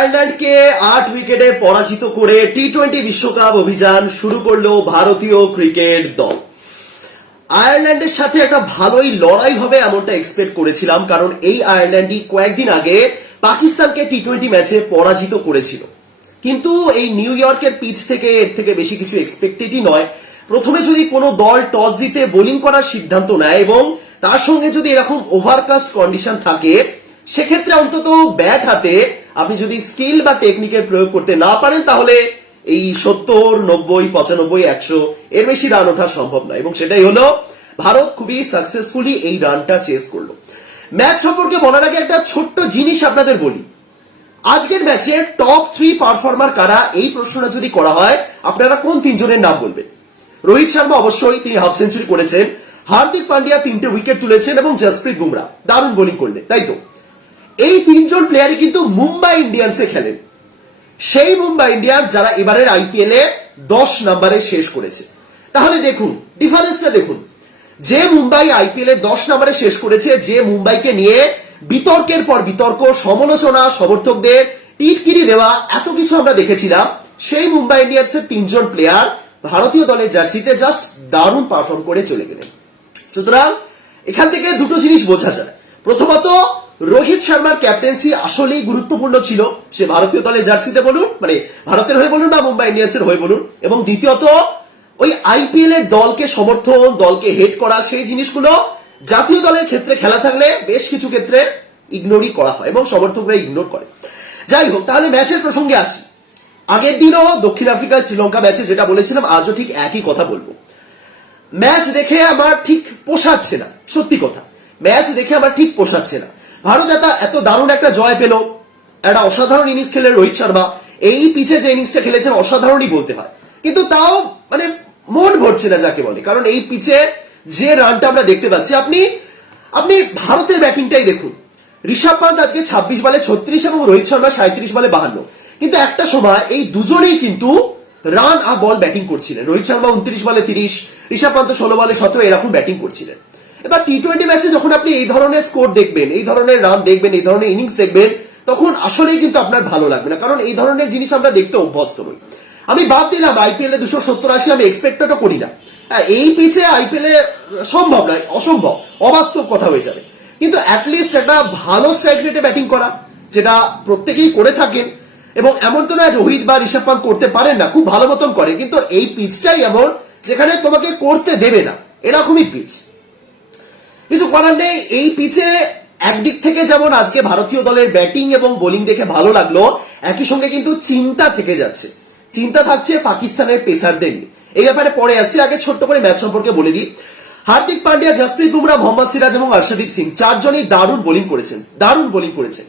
আয়ারল্যান্ডকে আট উইকেটে পরাজিত করে টি টোয়েন্টি বিশ্বকাপ অভিযান শুরু করল ভারতীয় ক্রিকেট দল। আয়ারল্যান্ডের সাথে একটা ভালোই লড়াই হবে এমনটা এক্সপেক্ট করেছিলাম, কারণ এই আয়ারল্যান্ডই কয়েকদিন আগে পাকিস্তানকে টি টোয়েন্টি ম্যাচে পরাজিত করেছিল। কিন্তু এই নিউ ইয়র্কের পিচ থেকে এর থেকে বেশি কিছু এক্সপেক্টেডই নয়। প্রথমে যদি কোনো দল টস জিতে বোলিং করার সিদ্ধান্ত নেয় এবং তার সঙ্গে যদি এরকম ওভারকাস্ট কন্ডিশন থাকে সেক্ষেত্রে অন্তত ব্যাট হাতে আপনি যদি স্কিল বা টেকনিকের প্রয়োগ করতে না পারেন, তাহলে এই সত্তর, নব্বই, পঁচানব্বই, একশো এর বেশি রান ওঠা সম্ভব নয়। এবং সেটাই হলো, ভারত খুবই সাকসেসফুলি এই রানটা চেস করল। ম্যাচ সম্পর্কে বলার আগে একটা ছোট্ট জিনিস আপনাদের বলি। আজকের ম্যাচে টপ থ্রি পারফর্মার কারা, এই প্রশ্নটা যদি করা হয়, আপনারা কোন তিনজনের নাম বলবেন? রোহিত শর্মা অবশ্যই, তিনি হাফ সেঞ্চুরি করেছেন। হার্দিক পান্ডিয়া তিনটে উইকেট তুলেছেন এবং জসপ্রীত বুমরা। দারুণ বোলিং করলেন, তাই তো? এই তিনজন প্লেয়ারই কিন্তু মুম্বাই ইন্ডিয়ান্সে খেলেন। সেই মুম্বাই ইন্ডিয়ান্স যারা এবারের আইপিএল এ দশ নম্বরে শেষ করেছে। তাহলে দেখুন ডিফারেন্সটা দেখুন। যে মুম্বাই আইপিএল এ দশ নম্বরে শেষ করেছে, যে মুম্বাইকে নিয়ে বিতর্কের পর বিতর্ক, সমালোচনা, সমর্থকদের টিটকিরি দেওয়া, এত কিছু আমরা দেখেছিলাম। সেই মুম্বাই ইন্ডিয়ান্সের তিনজন প্লেয়ার ভারতীয় দলের জার্সিতে জাস্ট দারুণ পারফর্ম করে চলে গেলেন। সুতরাং এখান থেকে দুটো জিনিস বোঝা যায়। প্রথমত রোহিত শর্মার ক্যাপ্টেন্সি আসলেই গুরুত্বপূর্ণ ছিল। সে ভারতীয় দলের জার্সিতে বলুন মানে ভারতের হয়ে বলুন বা মুম্বাই ইন্ডিয়ান্সের হয়ে বলুন, এবং দ্বিতীয়ত ওই আইপিএল এর দলকে সমর্থন, দলকে হেড করা, সেই জিনিসগুলো জাতীয় দলের ক্ষেত্রে খেলা থাকলে বেশ কিছু ক্ষেত্রে ইগনোরই করা হয় এবং সমর্থকরা ইগনোর করে। যাই হোক, তাহলে ম্যাচের প্রসঙ্গে আসি। আগের দিনও দক্ষিণ আফ্রিকা শ্রীলঙ্কা ম্যাচে যেটা বলেছিলাম, আজও ঠিক একই কথা বলব। ম্যাচ দেখে আমার ঠিক পোষাচ্ছে না, সত্যি কথা। ম্যাচ দেখে আমার ঠিক পোষাচ্ছে না। ভারত এত এত দারুণ একটা জয় পেল। একটা অসাধারণ ইনিংস খেলে রোহিত শর্মা। এই পিচে যে ইনিংসটা খেলেছেন অসাধারণই বলতে হয়। কিন্তু তাও মানে মন ভরছে না যাকে বলে। কারণ এই পিচে যে রানটা আমরা দেখতে পাচ্ছি, আপনি আপনি ভারতের ব্যাটিংটাই দেখুন। ঋষভ পান্ত আজকে ছাব্বিশ বলে ছত্রিশ এবং রোহিত শর্মা সাঁত্রিশ বলে বাহান্ন। কিন্তু একটা সময় এই দুজনেই কিন্তু রান আর বল ব্যাটিং করছিলেন। রোহিত শর্মা উনত্রিশ বলে তিরিশ, ঋষভ পান্ত ষোলো বলে সতেরো, এরকম ব্যাটিং করছিলেন। এবার টি টোয়েন্টি ম্যাচে যখন আপনি এই ধরনের স্কোর দেখবেন এই ধরনের রান দেখবেন এই ধরনের ইনিংস দেখবেন তখন আসলেই কিন্তু আপনার ভালো লাগবে না। কারণ এই ধরনের জিনিস আমরা দেখতে অভ্যস্ত নই। আমি বাদ দিলাম আইপিএল এ দুশো সত্তর আশি আমি এক্সপেক্টও করি না। হ্যাঁ, এই পিচে আইপিএল এ সম্ভব নয় অসম্ভব অবাস্তব কথা হয়ে যাবে। কিন্তু অ্যাটলিস্ট একটা ভালো স্ট্রাইক রেটে ব্যাটিং করা যেটা প্রত্যেকেই করে থাকেন এবং এমন তো নয় রোহিত বা ঋষভ পান্ত করতে পারেন না খুব ভালো মতন করে কিন্তু এই পিচটাই এমন যেখানে তোমাকে করতে দেবে না। এরকমই পিচ কিছু করার এই পিচে একদিক থেকে যেমন আজকে ভারতীয় দলের ব্যাটিং এবং বোলিং দেখে ভালো লাগল, একই সঙ্গে কিন্তু চিন্তা থেকে যাচ্ছে। চিন্তা থাকছে পাকিস্তানের পেসারদের নিয়ে। এই ব্যাপারে পরে আগে ছোট্ট করে ম্যাচ সম্পর্কে বলে দিই। হার্দিক পান্ডিয়া বুমরা, মোহাম্মদ সিরাজ এবং হর্ষদীপ সিং, চারজনই দারুণ বোলিং করেছেন, দারুণ বোলিং করেছেন।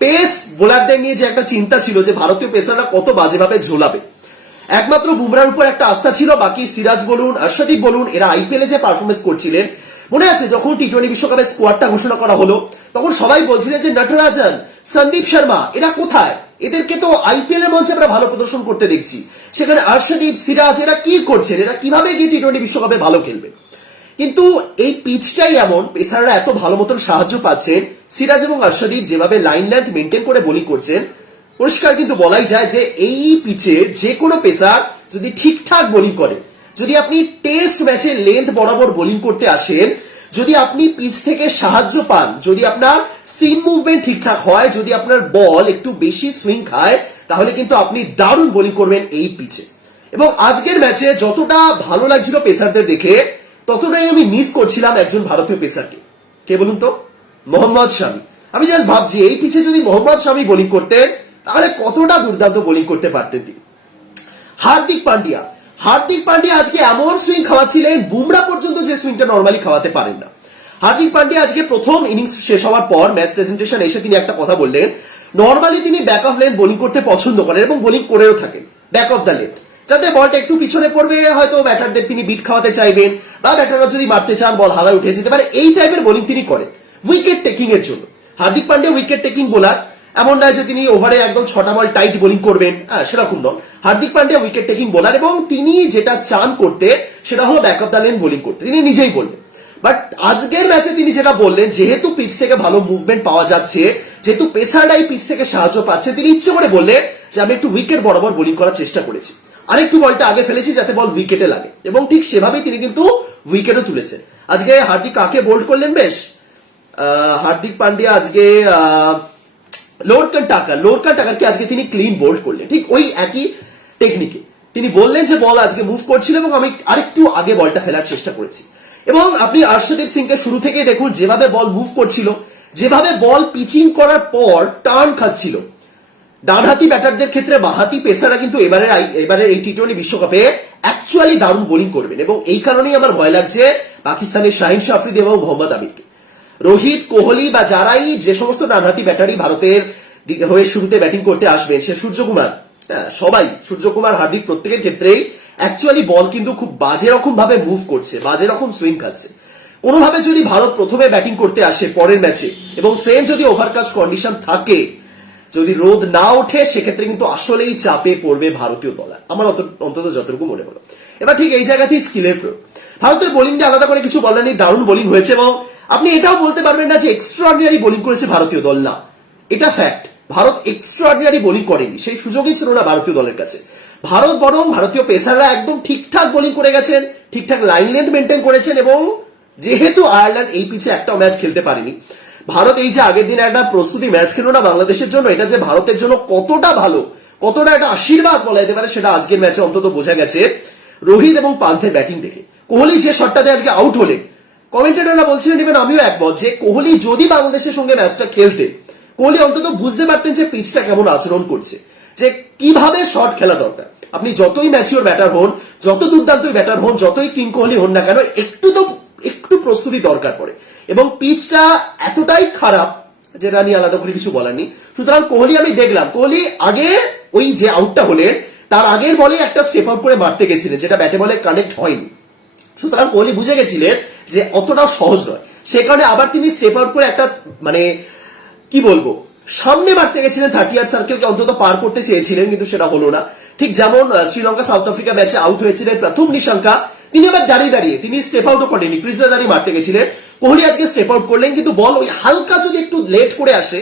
পেস বোলারদের নিয়ে যে একটা চিন্তা ছিল যে ভারতীয় পেসাররা কত বাজেভাবে ঝোলাবে। একমাত্র বুমরার উপর একটা আস্থা ছিল, বাকি সিরাজ বলুন হর্ষদীপ বলুন, এরা আইপিএল যে পারফরমেন্স করছিলেন মনে আছে যখন টি টোয়েন্টি বিশ্বকাপের স্কোয়াডটা ঘোষণা করা হলো, তখন সবাই বলছিলেন যে নটরাজন, সন্দীপ শর্মা, এরা কোথায়? এদেরকে তো আইপিএল এর মঞ্চে আমরা ভালো প্রদর্শন করতে দেখছি। সেখানে আর্শদীপ, সিরাজ, এরা কি করছেন? এরা কীভাবে গিয়ে টি টোয়েন্টি বিশ্বকাপে ভালো খেলবে? কিন্তু এই পিচটাই এমন, পেসাররা এত ভালো মতন সাহায্য পাচ্ছেন, সিরাজ এবং হর্ষদীপ যেভাবে লাইন লেন্থ মেনটেন করে বলি করছেন, পরিষ্কার কিন্তু বলাই যায় যে এই পিচে যে কোনো পেসার যদি ঠিকঠাক বোলিং করে যদি আপনি টেস্ট ম্যাচে লেন্থ বরাবর বোলিং করতে আসেন, যদি আপনি পিচ থেকে সাহায্য পান, যদি আপনার সিম মুভমেন্ট ঠিকঠাক হয়, যদি আপনার বল একটু বেশি সুইং খায়, তাহলে কিন্তু আপনি দারুণ বোলিং করবেন এই পিচে এবং আজকের ম্যাচে যতটা ভালো লাগছিল পেসারদের দেখে, ততটাই আমি মিস করছিলাম একজন ভারতীয় পেসারকে। কে বলুন তো? মোহাম্মদ শামি। আমি জাস্ট ভাবছি, এই পিচে যদি মোহাম্মদ শামি বোলিং করতেন, তাহলে কতটা দুর্দান্ত বোলিং করতে পারতেন তিনি? হার্দিক পান্ডিয়া হার্দিক পান্ডিয়া আজকে এমন সুইং খাওয়াচ্ছিলেন, বুমরা পর্যন্ত যে সুইংটা নর্মালি খাওয়াতে পারেন না। হার্দিক পান্ডিয়া আজকে প্রথম ইনিংস শেষ হওয়ার পর ম্যাচ প্রেজেন্টেশন এসে তিনি একটা কথা বললেন নর্মালি তিনি ব্যাক অফ লেন বোলিং করতে পছন্দ করেন এবং বোলিং করেও থাকেন ব্যাক অফ দ্য লেন যাতে বলটা একটু পিছনে পড়বে, হয়তো ব্যাটারদের তিনি বিট খাওয়াতে চাইবেন, বা ব্যাটাররা যদি মারতে চান বল হাওয়ায় উঠে যেতে পারে, এই টাইপের বোলিং তিনি করেন উইকেট টেকিং এর জন্য। Hardik Pandya wicket taking bowler এমন নয় যে তিনি ওভারে একদম ছটা বল টাইট বোলিং করবেন। হ্যাঁ সেরকম নয়। Hardik Pandya wicket taking bowler এবং তিনি যেটা চান করতে সেটা হলো ব্যাক দ্য লেন বোলিং করতে। তিনি নিজেই বললেন বাট আজকের ম্যাচে তিনি যেটা বললেন যেহেতু পিচ থেকে ভালো মুভমেন্ট পাওয়া যাচ্ছে যেহেতু পেসাররাই পিচ থেকে সাহায্য পাচ্ছে তিনি ইচ্ছে করে বললেন যে আমি একটু উইকেট বরাবর বোলিং করার চেষ্টা করেছি। আরেকটু বলটা আগে ফেলেছি যাতে বল উইকেটে লাগে। এবং ঠিক সেভাবেই তিনি কিন্তু উইকেটও তুলেছেন। আজকে হার্দিক কাকে বোল্ড করলেন? বেশ হার্দিক পান্ডিয়া আজকে আহ, লোরকান টাকা লোরকান টাকারকে আজকে তিনি ক্লিন বোল্ড করলেন। ঠিক ওই একই টেকনিকে তিনি বললেন যে, বল আজকে মুভ করছিল এবং আমি আরেকটু আগে বলটা ফেলার চেষ্টা করেছি। এবং আপনি আর্শদীপ সিংকে শুরু থেকেই দেখুন, যেভাবে বল মুভ করছিল, যেভাবে বল পিচিং করার পর টার্ন খাচ্ছিল। ডানহাতি ব্যাটারদের ক্ষেত্রে বাহাতি পেসাররা কিন্তু এবারে এবারের এই টি টোয়েন্টি বিশ্বকাপে অ্যাকচুয়ালি দারুণ বোলিং করবেন। এবং এই কারণেই আমার ভয় লাগছে পাকিস্তানের শাহিন শাফরিদ এবং মোহাম্মদ আমিরকে। রোহিত কোহলি বা যারাই যে সমস্ত ডানহাতি ব্যাটারি ভারতের হয়ে শুরুতে ব্যাটিং করতে আসবেন সে সূর্যকুমার। হ্যাঁ, সবাই সূর্যকুমার হার্দিক প্রত্যেকের ক্ষেত্রেই অ্যাকচুয়ালি বল কিন্তু খুব বাজে রকম ভাবে মুভ করছে বাজে রকম সুইং খাচ্ছে কোনোভাবে যদি ভারত প্রথমে ব্যাটিং করতে আসে পরের ম্যাচে এবং সেম যদি ওভারকাস্ট কন্ডিশন থাকে যদি রোদ না ওঠে সেক্ষেত্রে কিন্তু আসলেই চাপে পড়বে ভারতীয় দল আমার অন্তত যতটুকু মনে হলো। এবার ঠিক এই জায়গাতেই স্কিলের প্রয়োগ। ভারতের বোলিংটা আলাদা করে কিছু বলার নেই দারুণ বোলিং হয়েছে এবং আপনি এটাও বলতে পারবেন না যে এক্সট্রাঅর্ডিনারি বোলিং করেছে ভারতীয় দল না। এটা ফ্যাক্ট ভারত এক্সট্রাঅর্ডিনারি বোলিং করেনি। সেই সুযোগই ছিল না ভারতীয় দলের কাছে। ভারত বরং ভারতীয় পেসাররা একদম ঠিকঠাক বোলিং করে গেছেন, ঠিকঠাক লাইন লেন্থ মেনটেন করেছেন এবং যেহেতু আয়ারল্যান্ড এই পিচে একটা ম্যাচ খেলতে পারেনি, ভারত এই যে আগের দিনে একটা প্রস্তুতি ম্যাচ খেলো না বাংলাদেশের জন্য, এটা যে ভারতের জন্য কতটা ভালো, কতটা একটা আশীর্বাদ বলা যেতে পারে, সেটা আজকের ম্যাচে অন্তত বোঝা গেছে। রোহিত এবং পান্থের ব্যাটিং দেখে। কোহলি যে শটটাতে আজকে আউট হলেন কমেন্টেটররা বলছিলেন ইভেন আমিও একমত যে কোহলি যদি বাংলাদেশের সঙ্গে ম্যাচটা খেলতে, কোহলি অন্তত বুঝতে পারতেন যে পিচটা কেমন আচরণ করছে, যে কীভাবে শট খেলা দরকার। আপনি যতই ম্যাচিওর ব্যাটার হন, যত দুর্দান্তই ব্যাটার হন, যতই কিং কোহলি হন না কেন, একটু তো, একটু প্রস্তুতি দরকার পড়ে। এবং পিচটা এতটাই খারাপ যেটা নিয়ে আলাদা করে কিছু বলার নেই। সুতরাং কোহলি আমি দেখলাম, কোহলি আগে ওই যে আউটটা হলেন, তার আগের বলে একটা স্টেপ আউট করে মারতে গেছিলেন, যেটা ব্যাটে বলে কানেক্ট হয়নি। সুতরাং কোহলি বুঝে গেছিলেন যে অতটাও সহজ নয়। সে কারণে আবার তিনি স্টেপ আউট করে একটা মানে কি বলব, সামনে মারতে গেছিলেন। থার্টি ইয়ার সার্কেলকে অন্তত পার করতে চেয়েছিলেন, কিন্তু সেটা হলো না। ঠিক যেমন শ্রীলঙ্কা সাউথ আফ্রিকা ম্যাচে আউট হয়েছিলেন প্রথম নিশাঙ্কা। তিনি আবার দাঁড়িয়ে দাঁড়িয়ে, তিনি স্টেপ আউটও করেনি ক্রিজে দাঁড়িয়ে মারতে গেছিলেন। কোহলি আজকে স্টেপ আউট করলেন, কিন্তু বল ওই হালকা যদি একটু লেট করে আসে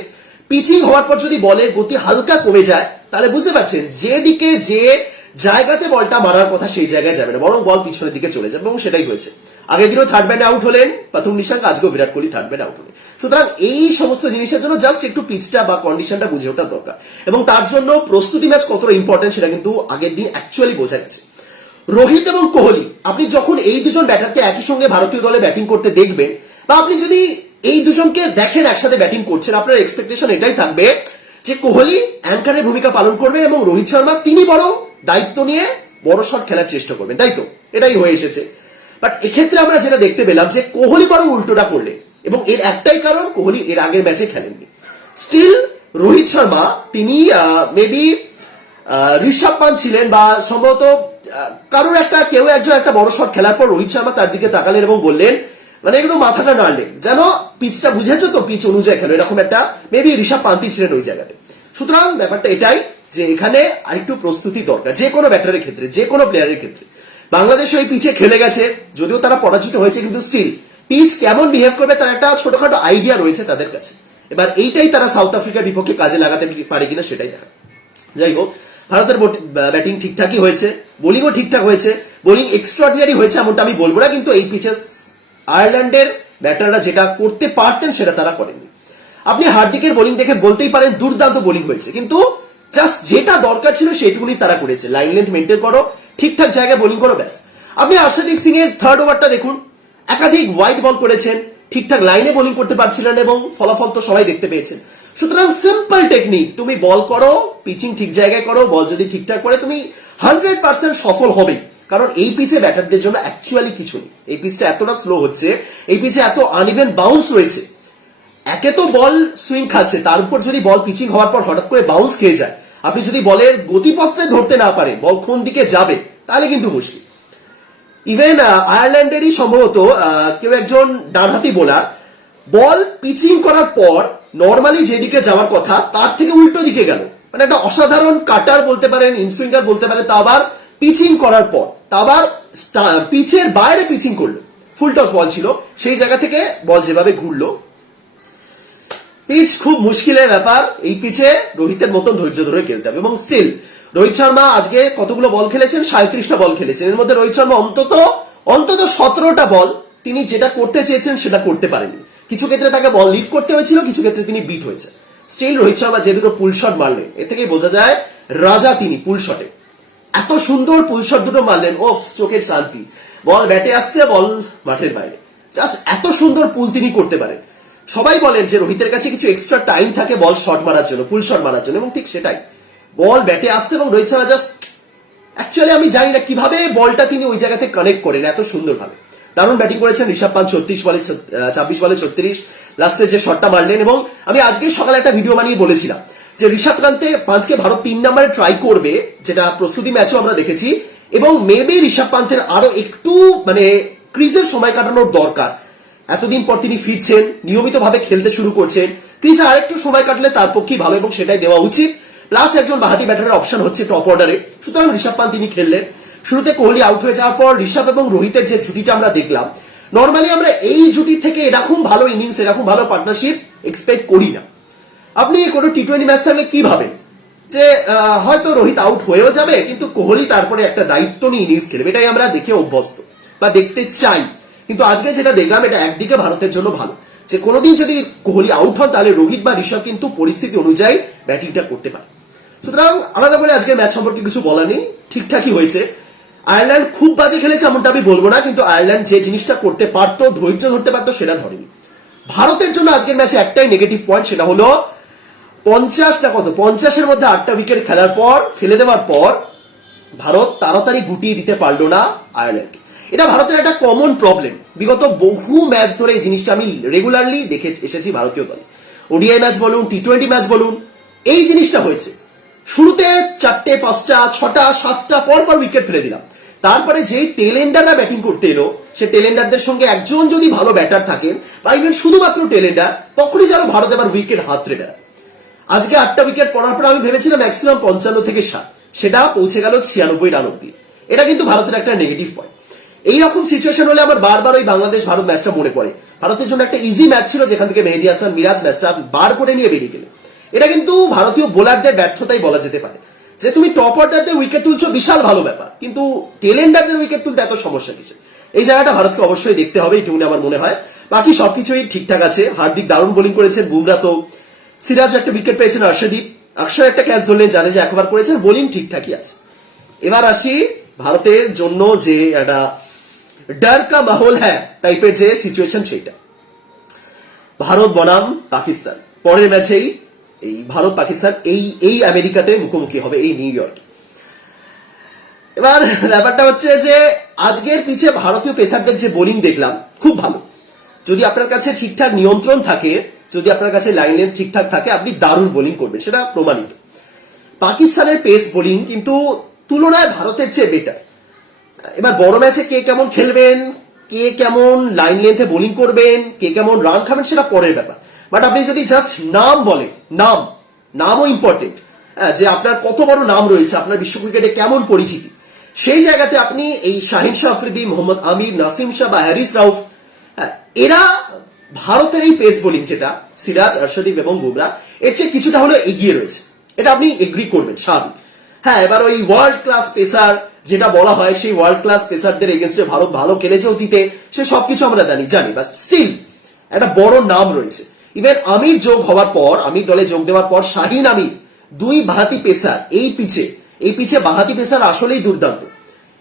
পিচিং হওয়ার পর যদি বলের গতি হালকা কমে যায়, তাহলে বুঝতে পারছেন, যেদিকে যে জায়গাতে বলটা মারার কথা সেই জায়গায় যাবে না, বরং বল পিছনের দিকে চলে যাবে, এবং সেটাই হয়েছে। আগের দিনও থার্ড ব্যান্ডে আউট হলেন, প্রথম নিশাঙ্ক, আজকেও বিরাট কোহলি থার্ড ব্যান্ডে আউট হলেন। সুতরাং এই সমস্ত জিনিসের জন্য জাস্ট একটু পিচটা বা কন্ডিশনটা বুঝে ওঠা দরকার। এবং তার জন্য প্রস্তুতি ম্যাচ কতটা ইম্পর্টেন্ট সেটা কিন্তু আগের দিন অ্যাকচুয়ালি বোঝা গেছে। রোহিত এবং কোহলি, আপনি যখন এই দুজন ব্যাটারকে একই সঙ্গে ভারতীয় দলে ব্যাটিং করতে দেখবেন, বা আপনি যদি এই দুজনকে দেখেন একসাথে ব্যাটিং করছেন, আপনার এক্সপেকটেশন এটাই থাকবে যে কোহলি অ্যাঙ্কারের ভূমিকা পালন করবেন এবং রোহিত শর্মা, তিনি বরং দায়িত্ব নিয়ে বড় শট খেলার চেষ্টা করবেন। তাই তো এটাই হয়ে এসেছে। বাট এক্ষেত্রে আমরা যেটা দেখতে পেলাম যে কোহলি বরং উল্টোটা করলেন এবং এর একটাই কারণ কোহলি এর আগের ম্যাচে খেলেননি। স্টিল রোহিত শর্মা, তিনি মেবি ঋষভ পান ছিলেন বা সম্ভবত কারোর একটা, কেউ একজন একটা বড় শট খেলার পর রোহিত শর্মা তার দিকে তাকালেন এবং বললেন মানে একটু মাথাটা নাড়লেন, যেন পিচটা বুঝেছ তো, পিচ অনুযায়ী খেলো, এরকম একটা মেবি ঋষভ পান্তি ছিলেন ওই জায়গাতে। সুতরাং ব্যাপারটা এটাই যে এখানে আরেকটু প্রস্তুতি দরকার, যে কোনো ব্যাটারের ক্ষেত্রে, যে কোনো প্লেয়ারের ক্ষেত্রে। বাংলাদেশ ওই পিচে খেলে গেছে, যদিও তারা পরাজিত হয়েছে, কিন্তু স্টিল পিচ কেমন বিহেভ করবে তার একটা ছোটখাটো আইডিয়া রয়েছে তাদের কাছে। এবার এইটাই তারা সাউথ আফ্রিকার বিপক্ষে কাজে লাগাতে পারে কিনা সেটাই দেখা। যাই হোক, ভারতের ব্যাটিং ঠিকঠাকই হয়েছে বোলিংও ঠিকঠাক হয়েছে বোলিং এক্সট্রাঅর্ডিনারি হয়েছে এমনটা আমি বলব না, কিন্তু এই পিচে আয়ারল্যান্ডের ব্যাটাররা যেটা করতে পারতেন সেটা তারা করেননি। আপনি হার্দিকের বোলিং দেখে বলতেই পারেন দুর্দান্ত বোলিং হয়েছে, কিন্তু জাস্ট যেটা দরকার ছিল সেটুকুনি তারা করেছে। লাইন লেন্থ মেনটেন করো, ঠিকঠাক জায়গায় বোলিং করো, ব্যাস। আপনি আর্শদীপ সিং এর থার্ড ওভারটা দেখুন। একাধিক হোয়াইট বল করেছেন, ঠিকঠাক লাইনে বোলিং করতে পারছিলেন এবং ফলাফল তো সবাই দেখতে পেয়েছেন। সুতরাং সিম্পল টেকনিক তুমি বল করো পিচিং ঠিক জায়গায় করো বল যদি ঠিকঠাক করে, তুমি হান্ড্রেড পার্সেন্ট সফল হবেই। কারণ এই পিচে ব্যাটারদের জন্য অ্যাকচুয়ালি কিছু নেই। এই পিচটা এতটা স্লো হচ্ছে, এই পিচে এত আনইভেন বাউন্স রয়েছে। একে তো বল সুইং খাচ্ছে, তার উপর যদি বল পিচিং হওয়ার পর হঠাৎ করে বাউন্স খেয়ে যায়, আপনি যদি বলের গতিপত্রে ধরতে না পারেন, বল কোন দিকে যাবে, তাহলে কিন্তু মুশকিল। ইভেন আয়ারল্যান্ডেরই সম্ভবত কেউ একজন ডানহাতি বোলার বল পিচিং করার পর নর্মালি যেদিকে যাওয়ার কথা, তার থেকে উল্টো দিকে গেল। মানে একটা অসাধারণ কাটার বলতে পারেন ইনসুইঙ্গার বলতে পারেন, তা আবার পিচিং করার পর, তা আবার পিচের বাইরে পিচিং করল। ফুল টস বল ছিল, সেই জায়গা থেকে বল যেভাবে ঘুরলো পিচ খুব মুশকিলের ব্যাপার। এই পিচে রোহিতের মতন ধৈর্য ধরে খেলতে হবে। এবং স্টিল রোহিত শর্মা আজকে কতগুলো বল খেলেছেন? সাঁত্রিশটা বল খেলেছেন। এর মধ্যে রোহিত শর্মা অন্তত অন্তত সতেরোটা বল তিনি যেটা করতে চেয়েছেন সেটা করতে পারেননি কিছু ক্ষেত্রে তাকে বল লিভ করতে হয়েছিল, কিছু ক্ষেত্রে তিনি বিট হয়েছে স্টিল রোহিত শর্মা যে দুটো পুল শট মারলেন এ থেকেই বোঝা যায় রাজা তিনি পুল শটে এত সুন্দর পুল শট দুটো মারলেন, ওফ, চোখের শান্তি। বল ব্যাটে আসছে, বল মাঠের বাইরে। জাস্ট এত সুন্দর পুল তিনি করতে পারেন। সবাই বলেন যে রোহিতের কাছে কিছু এক্সট্রা টাইম থাকে বল শট মারার জন্য পুল শট মারার জন্য, এবং ঠিক সেটাই। বল ব্যাটে আসছে এবং রোহিত শর্মা জাস্ট অ্যাকচুয়ালি আমি জানি না কীভাবে বলটা তিনি ওই জায়গাতে কানেক্ট করেন এত সুন্দরভাবে। দারুণ ব্যাটিং করেছেন ঋষভ পান্ত ছত্রিশ বলে ছাব্বিশ বলে ছত্রিশ। লাস্টে যে শটটা মারলেন এবং আমি আজকে সকালে একটা ভিডিও বানিয়ে বলেছিলাম যে ঋষভ পান্তে পান্তকে ভারত তিন নম্বরে ট্রাই করবে, যেটা প্রস্তুতি ম্যাচও আমরা দেখেছি, এবং মেবি ঋষভ পান্তের আরও একটু মানে ক্রিজের সময় কাটানোর দরকার। এতদিন পর তিনি ফিরছেন, নিয়মিতভাবে খেলতে শুরু করছেন। ক্রিজে আরেকটু সময় কাটলে তার পক্ষেই ভালো এবং সেটাই দেওয়া উচিত। প্লাস একজন বাহাতি ব্যাটারের অপশন হচ্ছে টপ অর্ডারে। সুতরাং ঋষভ পান্ত তিনি খেললেন। শুরুতে কোহলি আউট হয়ে যাওয়ার পর ঋষভ এবং রোহিতের যে জুটিটা আমরা দেখলাম নর্মালি আমরা এই জুটি থেকে এরকম ভালো ইনিংস এরকম ভালো পার্টনারশিপ এক্সপেক্ট করি না। আপনি কোনো টি টোয়েন্টি ম্যাচ থাকলে কি ভাবেন? যে হয়তো রোহিত আউট হয়েও যাবে, কিন্তু কোহলি তারপরে একটা দায়িত্ব নিয়ে ইনিংস খেলবে। এটাই আমরা দেখে অভ্যস্ত বা দেখতে চাই। কিন্তু আজকে যেটা দেখলাম, এটা একদিকে ভারতের জন্য ভালো। যে কোনোদিন যদি কোহলি আউট হন, তাহলে রোহিত বা ঋষভ কিন্তু পরিস্থিতি অনুযায়ী ব্যাটিংটা করতে পারে। সুতরাং আলাদা করে আজকের ম্যাচ সম্পর্কে কিছু বলা নেই, ঠিকঠাকই হয়েছে। আয়ারল্যান্ড খুব বাজে খেলেছে এমনটা আমি বলব না, কিন্তু আয়ারল্যান্ড যে জিনিসটা করতে পারতো, ধৈর্য ধরতে পারতো, সেটা ধরেনি। ভারতের জন্য আজকের ম্যাচে একটাই নেগেটিভ পয়েন্ট সেটা হলো পঞ্চাশ না কত? পঞ্চাশের মধ্যে আটটা উইকেট খেলার পর, ফেলে দেওয়ার পর, ভারত তাড়াতাড়ি গুটিয়ে দিতে পারল না আয়ারল্যান্ডকে। এটা ভারতের একটা কমন প্রবলেম বিগত বহু ম্যাচ ধরে এই জিনিসটা আমি রেগুলারলি দেখে এসেছি ভারতীয় দলে। ওডিআই ম্যাচ বলুন টি টোয়েন্টি ম্যাচ বলুন, এই জিনিসটা হয়েছে। শুরুতে চারটে, পাঁচটা, ছটা, সাতটা পর পর উইকেট ফেলে দিলাম। তারপরে যেই টেলেন্ডাররা ব্যাটিং করতে এলো, সে টেলেন্ডারদের সঙ্গে একজন যদি ভালো ব্যাটার থাকেন বা ইভেন শুধুমাত্র টেলেন্ডার তখনই যেন ভারত এবার উইকেট হাতড়ে নেয় আজকে আটটা উইকেট পড়ার পর আমি ভেবেছিলাম ম্যাক্সিমাম পঞ্চান্ন থেকে ষাট। সেটা পৌঁছে গেল ছিয়ানব্বই রান অব্দি এটা কিন্তু ভারতের একটা নেগেটিভ পয়েন্ট এইরকম সিচুয়েশন হলে আমার বারবার ওই বাংলাদেশ ভারত ম্যাচটা মনে পড়ে। ভারতের জন্য একটা ইজি ম্যাচ ছিল যেখান থেকে মেহেদি হাসান, মিরাজ ম্যাচটা বার করে নিয়ে বেরিয়ে গেলে এটা কিন্তু ভারতীয় বোলারদের ব্যর্থতাই বলা যেতে পারে। যে তুমি টপ অর্ডারদের উইকেট তুলছো, বিশাল ভালো ব্যাপার। কিন্তু টেলেন্ডারদের উইকেট তুলতে এত সমস্যা কিছু এই জায়গাটা ভারতকে অবশ্যই দেখতে হবে এইটুকুনি আমার মনে হয়। বাকি সবকিছুই ঠিকঠাক আছে। হার্দিক দারুণ বোলিং করেছেন, বুমরা তো সিরাজ একটা উইকেট পেয়েছেন অর্ষদীপ অক্ষয় একটা ক্যাচ ধরলেন, জাদেজা একবার করেছেন বোলিং ঠিকঠাকই আছে। এবার আসি ভারতের জন্য যে একটা ডর কা মাহল হ্যাঁ টাইপের যে সিচুয়েশন সেইটা ভারত বনাম পাকিস্তান পরের ম্যাচেই এই ভারত পাকিস্তান এই এই আমেরিকাতে মুখোমুখি হবে এই নিউ ইয়র্ক এবার ব্যাপারটা হচ্ছে যে আজকের পিছে ভারতীয় পেসারদের যে বোলিং দেখলাম, খুব ভালো। যদি আপনার কাছে ঠিকঠাক নিয়ন্ত্রণ থাকে, যদি আপনার কাছে লাইন লেন্থ ঠিকঠাক থাকে, আপনি দারুণ বোলিং করবেন, সেটা প্রমাণিত। পাকিস্তানের পেস বোলিং কিন্তু তুলনায় ভারতের চেয়ে বেটার এবার বড় ম্যাচে কে কেমন খেলবেন কে কেমন লাইন লেন্থে বোলিং করবেন কে কেমন রান খাবেন সেটা পরের ব্যাপার। বাট আপনি যদি জাস্ট নাম বলেন নাম নামও ইম্পর্টেন্ট যে আপনার কত বড় নাম রয়েছে আপনার বিশ্ব ক্রিকেটে কেমন পরিচিতি সেই জায়গাতে আপনি এই শাহিন শাহ আফ্রিদি মোহাম্মদ আমির নাসিম শাহ বা হ্যারিস রাউফ হ্যাঁ, এরা ভারতের এই পেস বোলিং যেটা সিরাজ অর্শদীপ এবং বুমরা এর চেয়ে কিছুটা হলো এগিয়ে রয়েছে। এটা আপনি এগ্রি করবেন স্বাভাবিক। হ্যাঁ এবার ওই ওয়ার্ল্ড ক্লাস পেসার যেটা বলা হয় সেই ওয়ার্ল্ড ক্লাস পেসারদের এগেনস্টে ভারত ভালো খেলেছে অতীতে, সে সবকিছু আমরা জানি জানি বাট স্টিল একটা বড় নাম রয়েছে। ইভেন আমির যোগ হওয়ার পর, আমির দলে যোগ দেওয়ার পর, শাহিন আমির দুই বাহাতি পেসার এই পিচে এই পিচে বাহাতি পেসার আসলেই দুর্দান্ত।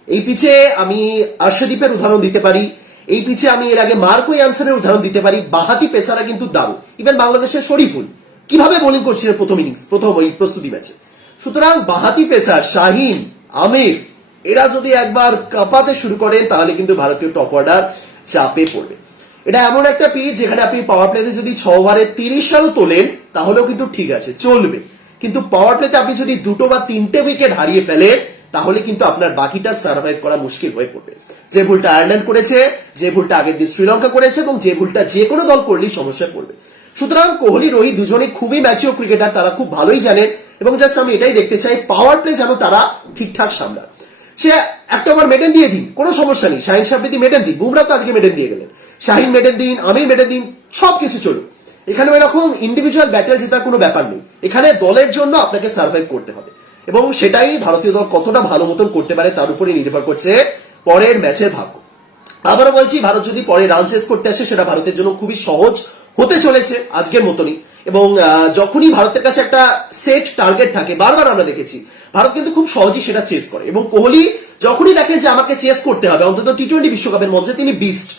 এই পিচে আমি আর্শদীপের উদাহরণ দিতে পারি, এই পিচে আমি এর আগে মার্কো অ্যান্সারের উদাহরণ দিতে পারি, বাহাতি পেসারা কিন্তু দারুণ। ইভেন বাংলাদেশের শরীফুল, কীভাবে বোলিং করছিলেন প্রথম ইনিংস প্রথম প্রস্তুতি ম্যাচে? সুতরাং বাহাতি পেসার শাহিন আমির এরা যদি একবার কাঁপাতে শুরু করেন, তাহলে কিন্তু ভারতীয় টপ অর্ডার চাপে পড়বে। এটা এমন একটা পিচ যেখানে আপনি পাওয়ার প্লেতে যদি ছ ওভারে তিরিশ রানও তোলেন, তাহলেও কিন্তু ঠিক আছে, চলবে। কিন্তু পাওয়ার প্লেতে আপনি যদি দুটো বা তিনটে উইকেট হারিয়ে ফেলেন, তাহলে কিন্তু আপনার বাকিটা সার্ভাইভ করা মুশকিল হয়ে পড়বে। যে ভুলটা আয়ারল্যান্ড করেছে, যে ভুলটা আগের দিন শ্রীলঙ্কা করেছে, এবং যে ভুলটা যে কোনো দল করলেই সমস্যায় পড়বে। সুতরাং কোহলি, রোহিত দুজনে খুবই ম্যাচিও ক্রিকেটার তারা খুব ভালোই জানেন। এবং জাস্ট আমি এটাই দেখতে চাই পাওয়ার প্লে যেন তারা ঠিকঠাক সামলায় সে একটা ওভার মেডেন দিয়ে দিন, কোনো সমস্যা নেই। শাহিন সাব্বিদি মেডেন দিন, বুমরা তো আজকে মেডেন দিয়ে গেলেন। শাহিন মেডেন দিন, আমির মেডেন দিন, সব কিছু চলুক। এখানে এরকম ইন্ডিভিজুয়াল ব্যাটেল জেতার কোনো ব্যাপার নেই। এখানে দলের জন্য আপনাকে সার্ভাইভ করতে হবে। এবং সেটাই ভারতীয় দল কতটা ভালো মতন করতে পারে তার উপরে নির্ভর করছে পরের ম্যাচের ভাগ্য। আবারও বলছি, ভারত যদি পরে রান চেস করতে আসে, সেটা ভারতের জন্য খুবই সহজ হতে চলেছে আজকের মতনই। এবং যখনই ভারতের কাছে একটা সেট টার্গেট থাকে, বারবার আমরা দেখেছি ভারত কিন্তু খুব সহজেই সেটা চেস করে। এবং কোহলি যখনই দেখে যে আমাকে চেস করতে হবে, অন্তত টি টোয়েন্টি বিশ্বকাপের মধ্যে তিনি বিস্ট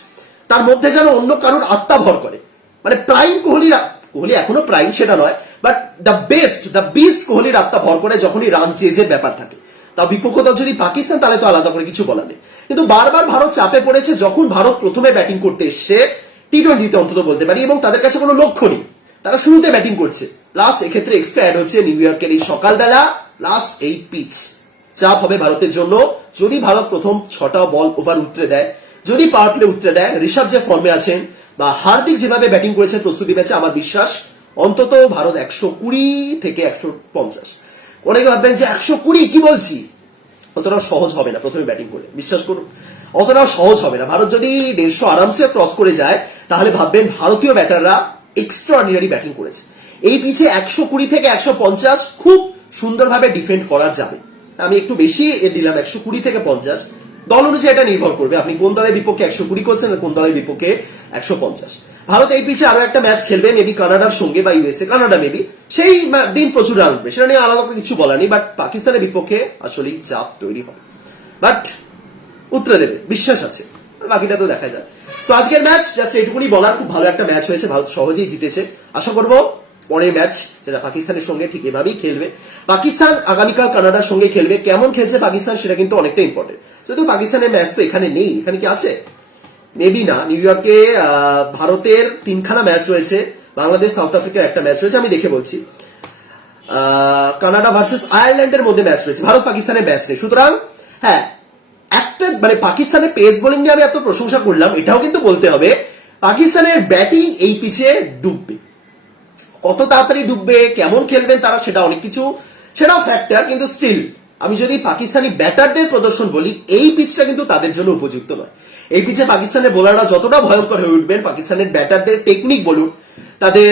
তার মধ্যে যেন অন্য কারোর আত্মা ভর করে। মানে প্রাইম কোহলির কোহলি এখনও প্রাইম সেটা নয় but the best the beast কোহলির আত্মা ভর করে যখনই রান চেজের ব্যাপার থাকে। তা বিপক্ষ দল যদি পাকিস্তান, তাহলে তো আলাদা করে কিছু বলার নেই। কিন্তু বারবার ভারত চাপে পড়েছে যখন ভারত প্রথমে ব্যাটিং করতে এসছে টি টোয়েন্টিতে অন্তত বলতে পারি, এবং তাদের কাছে কোনো লক্ষ্য নেই। তারা শুরুতে ব্যাটিং করছে। প্লাস এক্ষেত্রে এক্সট্রা অ্যাড হচ্ছে নিউ ইয়র্কের এই সকালবেলা। প্লাস এই পিচ চাপ হবে ভারতের জন্য। যদি ভারত প্রথম ছটা বল ওভার উতরে দেয়, যদি পাওয়ার প্লে উতরে দেয়, ঋষভ যে ফর্মে আছেন বা হার্দিক যেভাবে ব্যাটিং করেছেন প্রস্তুতি ম্যাচে, আমার বিশ্বাস অন্তত ভারত একশো কুড়ি থেকে একশো পঞ্চাশ। অনেকে ভাববেন যে একশো কুড়ি, কি বলছি? অতটাও সহজ হবে না প্রথমে ব্যাটিং করে। বিশ্বাস করুন, অতটাও সহজ হবে না। ভারত যদি দেড়শো আরামসে ক্রস করে যায়, তাহলে ভাববেন ভারতীয় ব্যাটাররা এক্সট্রা অর্ডিনারি ব্যাটিং করেছে। এই পিছে একশো কুড়ি থেকে একশো পঞ্চাশ খুব সুন্দরভাবে ডিফেন্ড করা যাবে। আমি একটু বেশি দিলাম, একশো কুড়ি থেকে পঞ্চাশ। দল অনুযায়ী এটা নির্ভর করবে, আপনি কোন দলের বিপক্ষে একশো কুড়ি করছেন কোন দলের বিপক্ষে একশো পঞ্চাশ। ভারত এই পিছে আরও একটা ম্যাচ খেলবে মেবি কানাডার সঙ্গে বা ইউএসএ কানাডা মেবি সেই দিন প্রচুর রান উঠবে, সেটা নিয়ে আলাদা কিছু বলার নেই বাট পাকিস্তানের বিপক্ষে আসলেই চাপ তৈরি হবে বাট উত্তরে দেবে, বিশ্বাস আছে, বাকিটা তো দেখা যায় তো আজকের ম্যাচ জাস্ট এটুকুনি বলার, খুব ভালো একটা ম্যাচ হয়েছে, ভারত সহজেই জিতেছে। আশা করব পরের ম্যাচ যেটা পাকিস্তানের সঙ্গে ঠিক এভাবেই খেলবে। পাকিস্তান আগামীকাল কানাডার সঙ্গে খেলবে। কেমন খেলছে পাকিস্তান সেটা কিন্তু অনেকটা ইম্পর্টেন্ট যদিও পাকিস্তানের ম্যাচ তো এখানে নেই, এখানে কি আছে? মেবি না। নিউ ইয়র্কে ভারতের তিনখানা ম্যাচ রয়েছে। বাংলাদেশ সাউথ আফ্রিকার একটা ম্যাচ রয়েছে, আমি দেখে বলছি। কানাডা ভার্সেস আয়ারল্যান্ডের মধ্যে ম্যাচ রয়েছে। ভারত পাকিস্তানের ম্যাচ নেই। সুতরাং হ্যাঁ একটা মানে পাকিস্তানের পেস বোলিং নিয়ে আমি এত প্রশংসা করলাম, এটাও কিন্তু বলতে হবে, পাকিস্তানের ব্যাটিং এই পিচে ডুববে। কত তাড়াতাড়ি ডুববে, কেমন খেলবেন তারা সেটা অনেক কিছু, সেটাও ফ্যাক্টর কিন্তু স্টিল আমি যদি পাকিস্তানি ব্যাটারদের প্রদর্শন বলি, এই পিচটা কিন্তু তাদের জন্য উপযুক্ত নয়। এই পিচে পাকিস্তানের বোলাররা যতটা ভয়ঙ্কর হয়ে উঠবেন, পাকিস্তানের ব্যাটারদের টেকনিক বলুন, তাদের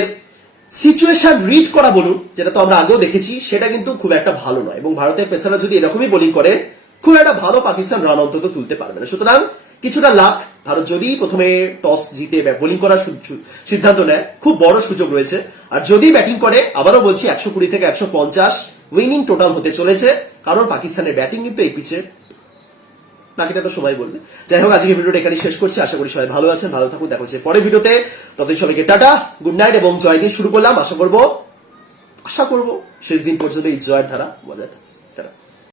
সিচুয়েশন রিড করা বলুন, যেটা তো আমরা আগেও দেখেছি, সেটা কিন্তু খুব একটা ভালো নয়। এবং ভারতের পেসাররা যদি এরকমই বোলিং করে খুব একটা ভালো পাকিস্তান রান অন্তত তুলতে পারবে না। সুতরাং কিছুটা লাখ ভারত যদি প্রথমে টস জিতে বোলিং করার সিদ্ধান্ত নেয়, খুব বড় সুযোগ রয়েছে। আর যদি ব্যাটিং করে, আবারও বলছি একশো কুড়ি থেকে একশো পঞ্চাশ উইনিং টোটাল হতে চলেছে। কারণ পাকিস্তানের ব্যাটিং কিন্তু এই পিচে বাকিটা তো সময় বলবে। যাই হোক আজকে ভিডিওটা এখানে শেষ করছি। আশা করি সবাই ভালো আছেন, ভালো থাকুন। দেখা হচ্ছে পরের ভিডিওতে ততদিন সবাইকে টাটা গুড নাইট এবং জয় দিয়ে শুরু করলাম। আশা করব আশা করব শেষ দিন পর্যন্ত এই জয়ের ধারা বজায় থাকে। টাটা